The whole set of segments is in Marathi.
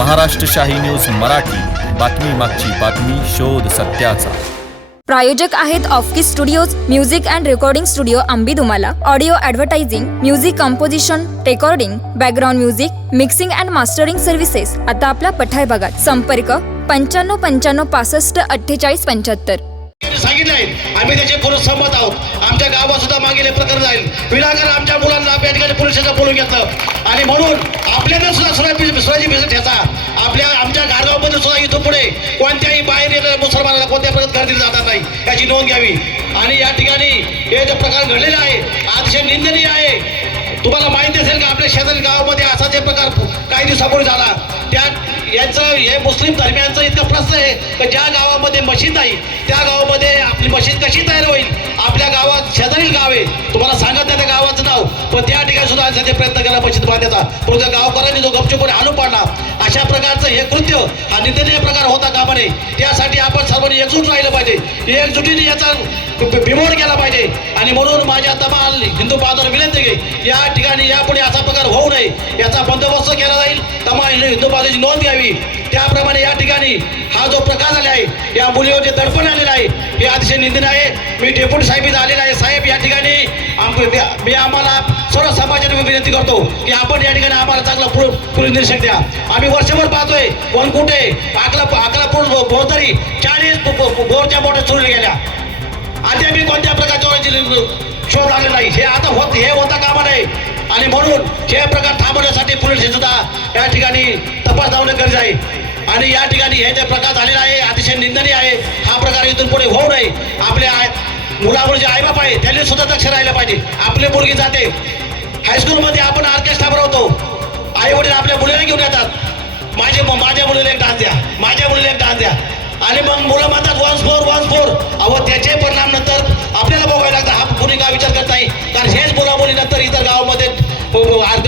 महाराष्ट्र शाही न्यूज मराठी. बातमी मागची बातमी शोध सत्याचा. प्रायोजक आहेत ऑफकिस studios music and recording studio Ambi Dumala audio advertising music composition recording background music mixing and mastering services आता आपल्या पठार भागात संपर्क पंच्याण्णव पंच्याण्णव पासष्ट अठ्ठेचाळीस पंच्याहत्तर. सांगितलंय. आम्ही त्याचे पूर्ण सहमत आहोत. आमच्या गावात सुद्धा मागील हे प्रकरण जाईल. विनाकारण आमच्या ठिकाणी बोलून घेतलं. आणि म्हणून आपल्याला सुद्धा सुराजी सुराजी भिजत ठेचा. आपल्या आमच्या गारगावमध्ये सुद्धा इथं पुढे कोणत्याही बाहेर येणाऱ्या मुसलमानाला कोणत्या प्रकारे घर दिली जाणार नाही याची नोंद घ्यावी. आणि या ठिकाणी हे जो प्रकार घडलेला आहे अतिशय निंदनीय आहे. तुम्हाला माहिती असेल का आपल्या शेजारी गावामध्ये असा जे प्रकार काही दिवसापूर्वी झाला. त्या यांचं हे मुस्लिम धर्मियांचं इतकं प्रश्न आहे की ज्या गावामध्ये मशीद नाही त्या गावामध्ये आपली मशीद कशी तयार होईल? आपल्या गावात शेजारील गाव आहे. तुम्हाला सांगत नाही त्या गावाचं नाव. पण त्या ठिकाणी प्रयत्न केला मशीद बांधायचा पण गावकऱ्यांनी जो गपचूपणे हाणून पाडला अशा प्रकारचं हे कृत्य हा निंदनीय प्रकार होता कामा नये त्यासाठी आपण सर्वांनी एकजूट राहिलं पाहिजे. एकजुटीने याचा बिमोड केला पाहिजे. आणि म्हणून माझ्या तमाल हिंदू बांधवांना विनंती घे या ठिकाणी यापुढे असा प्रकार होऊ नये. याचा बंदोबस्त केला जाईल. तमाल हिंदू बांधवांची नोंद घ्यावी. त्याप्रमाणे या ठिकाणी हा जो प्रकार झाला आहे या मुलीवर जे दडपण आलेलं आहे हे अतिशय निंदन आहे. मी डेप्युटी साहेब इथं आलेला आहे. साहेब या ठिकाणी मी आम्हाला सर्व समाजाने विनंती करतो की आपण या ठिकाणी आम्हाला चांगला पूर्ण पोलीस निरीक्षक द्या. आम्ही वर्षभर पाहतोय कोण कुठे अकला पूर्ण बोरतरी चाळीस बोरच्या मोठ्या चोरी गेल्या. अद्याप कोणत्या प्रकारच्या शोध लागले नाही. हे आता होत हे होता कामा नये. आणि म्हणून हे प्रकार थांबवण्यासाठी पोलीस सुद्धा या ठिकाणी तपास लावणे गरज आहे. आणि या ठिकाणी हे जे प्रकार झालेला आहे अतिशय निंदनीय आहे हा प्रकार इथून पुढे होऊ नये. आपल्या मुलावर जे आईबाप आहे त्यांनी सुद्धा दक्ष राहिलं पाहिजे. आपली मुलगी जाते. हायस्कूलमध्ये आपण ऑर्केस्ट्रा भरवतो आई वडील आपल्या मुलीला घेऊन येतात. माझे माझ्या मुलीला एक डान्स द्या. माझ्या मुलीला एक डान्स द्या. आणि मग मुलं म्हणतात वन फोर वन फोर अहो त्याचे परिणाम नंतर आपल्याला बघायला लागतात. हा कुणी काय विचार करत नाही. कारण हेच मुला मुली नंतर इतर गावामध्ये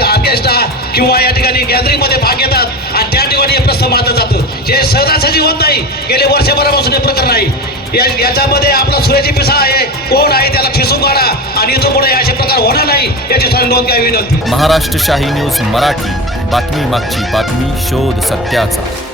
ऑर्केस्ट्रा किंवा या ठिकाणी गॅदरिंगमध्ये भाग घेतात. आणि त्या ठिकाणी हे प्रश्न मानलं जातं. हे सहजासहजी होत नाही गेले वर्षभरापासून हे प्रकरण आहे. याच्यामध्ये आपला सुरेची पिसा आहे. कोण आहे त्याला ठिसून काढा. आणि तो पुढे असे प्रकार होणार नाही याची नोंद घ्यावी विनंती. महाराष्ट्र शाही न्यूज मराठी. बातमी मागची बातमी शोध सत्याचा.